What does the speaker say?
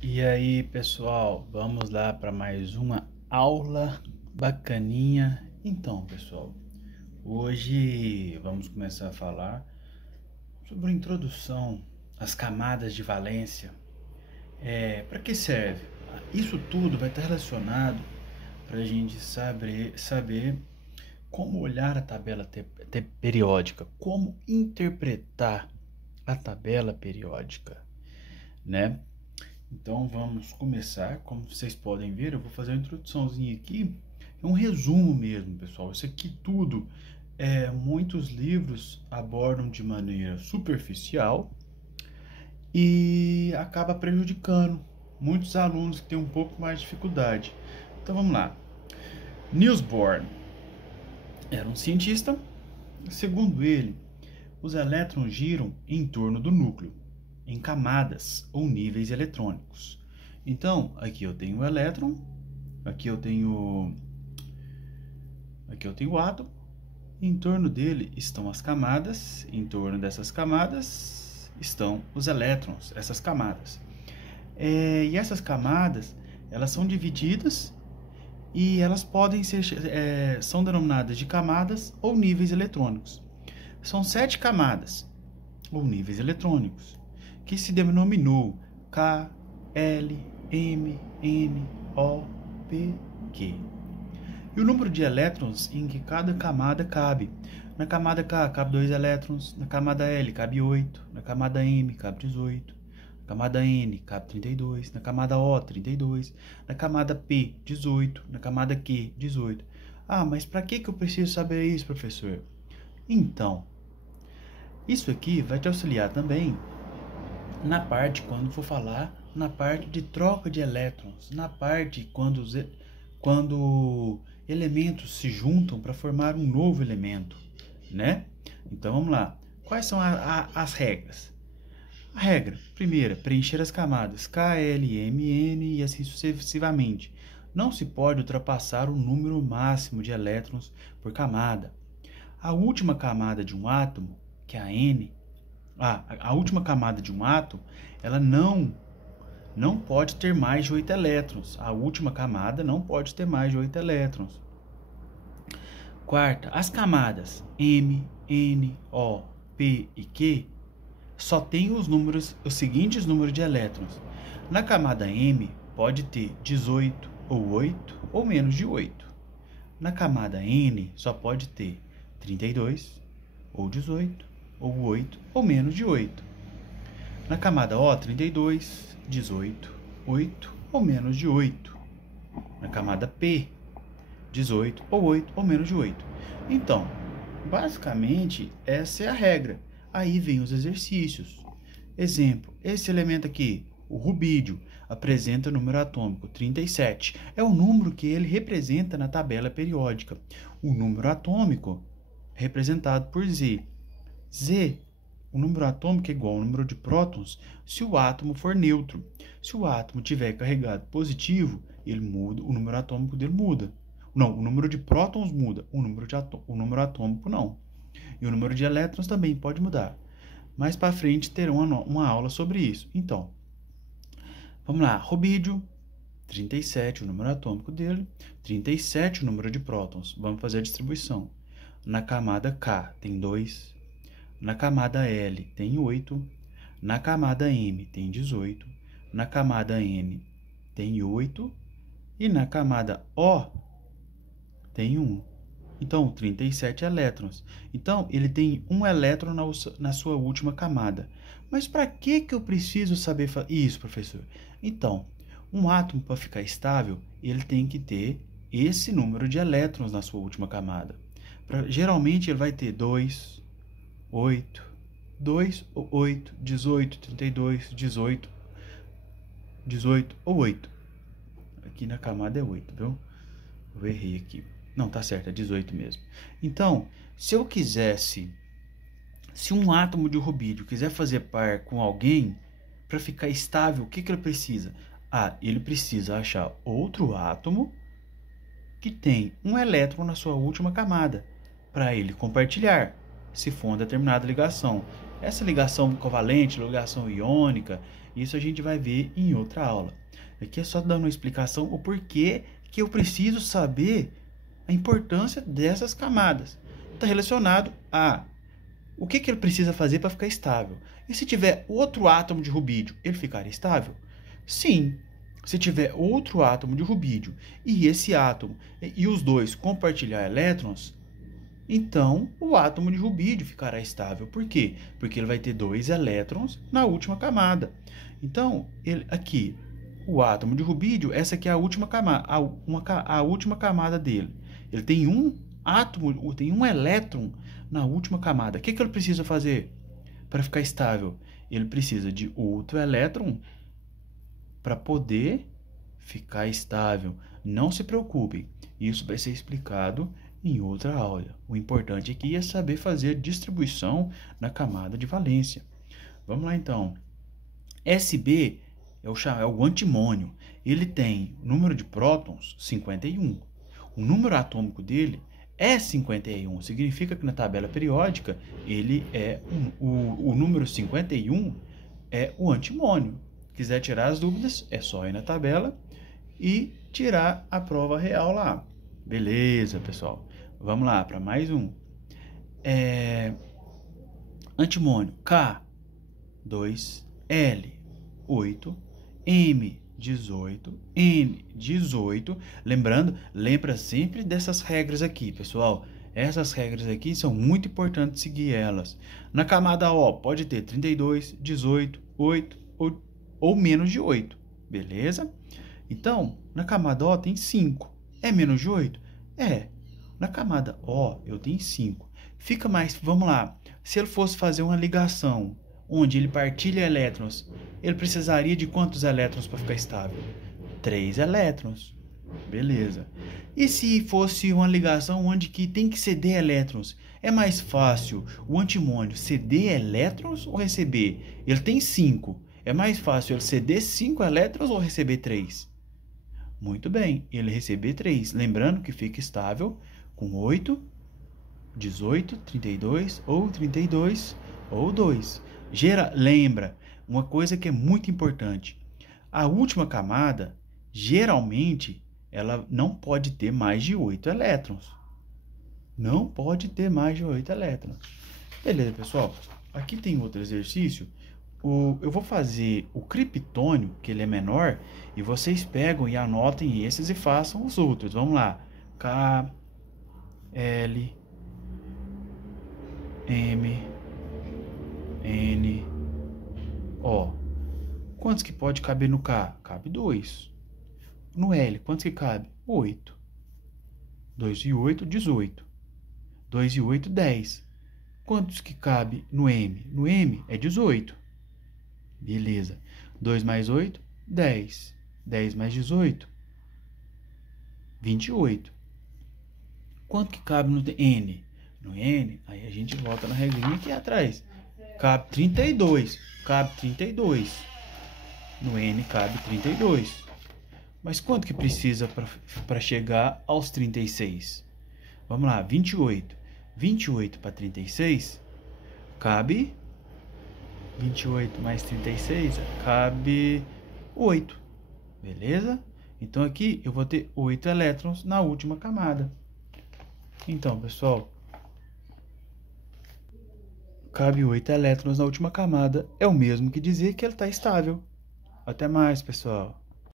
E aí, pessoal, vamos lá para mais uma aula bacaninha. Então, pessoal, hoje vamos começar a falar sobre a introdução às camadas de valência. Para que serve? Isso tudo vai estar relacionado para a gente saber como olhar a tabela periódica, como interpretar a tabela periódica, né? Então vamos começar. Como vocês podem ver, eu vou fazer uma introduçãozinha aqui, é um resumo mesmo, pessoal. Isso aqui tudo, muitos livros abordam de maneira superficial e acaba prejudicando muitos alunos que têm um pouco mais de dificuldade. Então vamos lá. Niels Bohr era um cientista. Segundo ele, os elétrons giram em torno do núcleo, em camadas ou níveis eletrônicos. Então, aqui eu tenho o elétron, aqui eu tenho o átomo, em torno dele estão as camadas, em torno dessas camadas estão os elétrons, essas camadas. E essas camadas, elas são divididas e elas podem ser, são denominadas de camadas ou níveis eletrônicos. São 7 camadas ou níveis eletrônicos, que se denominou K, L, M, N, O, P, Q. E o número de elétrons em que cada camada cabe. Na camada K cabe 2 elétrons, na camada L cabe 8, na camada M cabe 18, na camada N cabe 32, na camada O 32, na camada P 18, na camada Q 18. Ah, mas para que eu preciso saber isso, professor? Então, isso aqui vai te auxiliar também na parte quando for falar, na parte de troca de elétrons, na parte quando elementos se juntam para formar um novo elemento, né? Então vamos lá. Quais são as regras? A regra, primeira, preencher as camadas K, L, M, N e assim sucessivamente. Não se pode ultrapassar o número máximo de elétrons por camada. A última camada de um átomo, que é a N, a última camada de um átomo, ela não pode ter mais de 8 elétrons. A última camada não pode ter mais de 8 elétrons. Quarta, as camadas M, N, O, P e Q só tem os seguintes números de elétrons. Na camada M pode ter 18 ou 8 ou menos de 8. Na camada N só pode ter 32 ou 18 ou 8 ou menos de 8. Na camada O, 32, 18, 8 ou menos de 8. Na camada P, 18 ou 8 ou menos de 8. Então, basicamente, essa é a regra. Aí vem os exercícios. Exemplo, esse elemento aqui, o rubídio, apresenta o número atômico 37. É o número que ele representa na tabela periódica. O número atômico representado por Z. Z, o número atômico é igual ao número de prótons se o átomo for neutro. Se o átomo tiver carregado positivo, ele muda, o número atômico dele muda. Não, o número de prótons muda, o número atômico não. E o número de elétrons também pode mudar. Mais para frente terão uma aula sobre isso. Então, vamos lá. Rubídio, 37, o número atômico dele. 37, o número de prótons. Vamos fazer a distribuição. Na camada K tem 2. Na camada L tem 8. Na camada M tem 18. Na camada N tem 8. E na camada O tem 1. Então, 37 elétrons. Então, ele tem 1 elétron na sua última camada. Mas para que eu preciso saber isso, professor? Então, um átomo, para ficar estável, ele tem que ter esse número de elétrons na sua última camada. Geralmente, ele vai ter 2, 8, 2 ou 8, 18, 32, 18, 18 ou 8. Aqui na camada é 8, viu? Eu errei aqui. Não, tá certo, é 18 mesmo. Então, se um átomo de rubídio quiser fazer par com alguém, para ficar estável, o que ele precisa? Ele precisa achar outro átomo que tem um elétron na sua última camada, para ele compartilhar, se for uma determinada ligação. Essa ligação covalente, ligação iônica Isso a gente vai ver em outra aula. Aqui é só dando uma explicação o porquê que eu preciso saber a importância dessas camadas. Está relacionado a o que ele precisa fazer para ficar estável. E se tiver outro átomo de rubídio, ele ficaria estável? Sim. Se tiver outro átomo de rubídio e esse átomo e os dois compartilhar elétrons, então o átomo de rubídio ficará estável. Por quê? Porque ele vai ter 2 elétrons na última camada. Então, aqui, o átomo de rubídio, essa aqui é a última camada, a última camada dele. Ele tem um átomo, tem um elétron na última camada. O que ele precisa fazer para ficar estável? Ele precisa de outro elétron para poder ficar estável. Não se preocupem, isso vai ser explicado em outra aula. O importante aqui é saber fazer a distribuição na camada de valência. Vamos lá então. Sb é o antimônio. Ele tem número de prótons 51. O número atômico dele é 51. Significa que na tabela periódica ele é o número 51 é o antimônio. Quiser tirar as dúvidas, é só ir na tabela e tirar a prova real lá. Beleza, pessoal. Vamos lá para mais um. Antimônio K2L8 M18 N18. Lembra sempre dessas regras aqui, pessoal. Essas regras aqui são muito importantes seguir elas. Na camada O pode ter 32, 18, 8 ou menos de 8, beleza? Então, na camada O tem 5. É menos de 8? É. Na camada O eu tenho 5. Fica mais, vamos lá. Se ele fosse fazer uma ligação onde ele partilha elétrons, ele precisaria de quantos elétrons para ficar estável? 3 elétrons. Beleza. E se fosse uma ligação onde que tem que ceder elétrons? É mais fácil o antimônio ceder elétrons ou receber? Ele tem 5. É mais fácil ele ceder 5 elétrons ou receber 3? Muito bem, ele receber 3. Lembrando que fica estável com 8, 18, 32 ou 32 ou 2. Lembra, uma coisa que é muito importante. A última camada, geralmente, ela não pode ter mais de 8 elétrons. Não pode ter mais de 8 elétrons. Beleza, pessoal? Aqui tem outro exercício. Eu vou fazer o criptônio, que ele é menor, e vocês pegam e anotem esses e façam os outros. Vamos lá. K, L, M, N, O. Quantos que pode caber no K? Cabe 2. No L, quantos que cabe? 8. 2 e 8, 18. 2 e 8, 10. Quantos que cabe no M? No M é 18. Beleza. 2 mais 8, 10. 10 mais 18, 28. Quanto que cabe no N? No N, aí a gente volta na regrinha aqui atrás. Cabe 32. Cabe 32. No N cabe 32. Mas quanto que precisa para chegar aos 36? Vamos lá, 28. 28 para 36 cabe 28 mais 36 cabe 8. Beleza? Então aqui eu vou ter 8 elétrons na última camada. Então, pessoal, cabe 8 elétrons na última camada. É o mesmo que dizer que ele está estável. Até mais, pessoal.